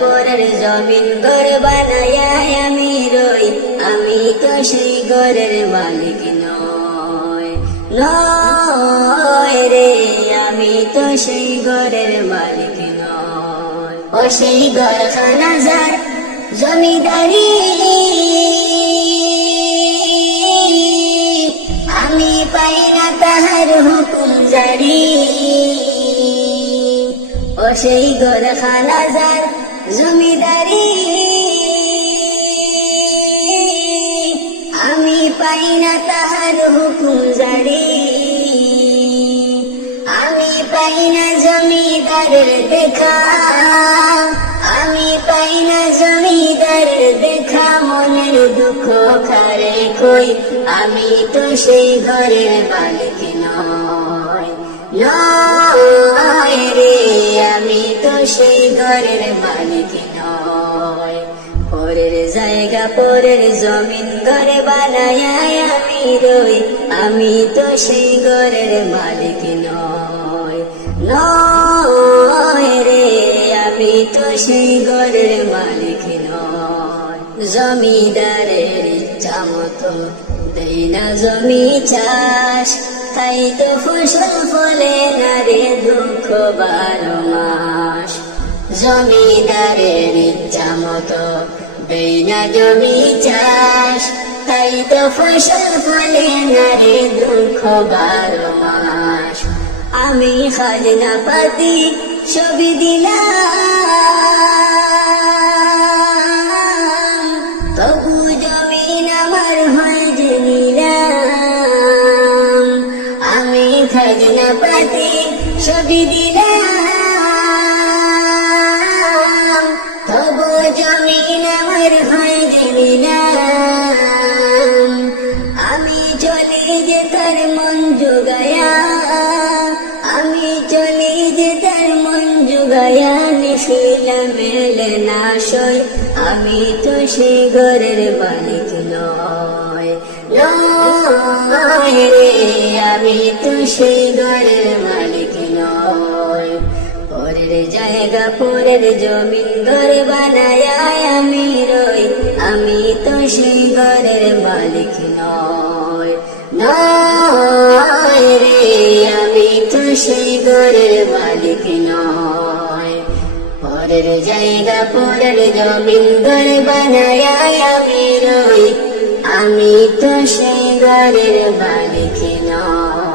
পরের জমিন ঘর বানায় আমি রই, আমি তো সেই ঘরের মালিক নয়, নয় রে, আমি তো সেই ঘরের মালিক নয়। ও সেই ঘরখানা যার জমিদারি, আমি পাই না তাহার হুকুম জারি। ও সেই ঘরখানা যার জমিদারি, আমি পাই না তাহার হুকুম জারি। আমি পাই না জমিদারের দেখা, আমি পাই না জমিদারের দেখা, মনের দুঃখ কারে কই, আমি তো সেই ঘরের মালিক নয়, নয় রে, আমি তো সেই ঘরের মালিক নয়। পরের জায়গা পরের জমিন ঘরে বানায় আমি রই, আমি তো সেই ঘরের মালিক নয়, নয় রে, আমি তো সেই ঘরের মালিক নয়। জমিদারের ইচ্ছা মতো দেই না জমি চাষ, তাই তো ফসল ফলে না রে দুঃখ 12 মাস। জমিদারের ইচ্ছা মতো দেই না জমি চাষ, তাই তো ফসল ফলে না রে দুঃখ 12 মাস। আমি খাজনা পাতি সবই দিলাম, তবু জমিন আমার হয় যে নিলাম। আমি খাজনা পাতি সবই দিলাম, তবু জমিন আমার হয় যে নিলাম। আমি চলে যে তার মন জোগায়া, আমি চলে যে তার মন জোগায়া, নিশিলা মেলে না সই, আমি তো সেই ঘরের মালিক নয়, নয় রে, আমি তো সেই ঘরের মালিক নয়। পরের জায়গা পরের জমিন ঘর বানায় আমি রই, আমি তো সেই ঘরের মালিক নয়, নয় রে, আমি তো সেই ঘরের মালিক নয়। পরের জায়গা পরের জমিন ঘর বানায় আমি রই, আমি তো সেই ঘরের মালিক নয়।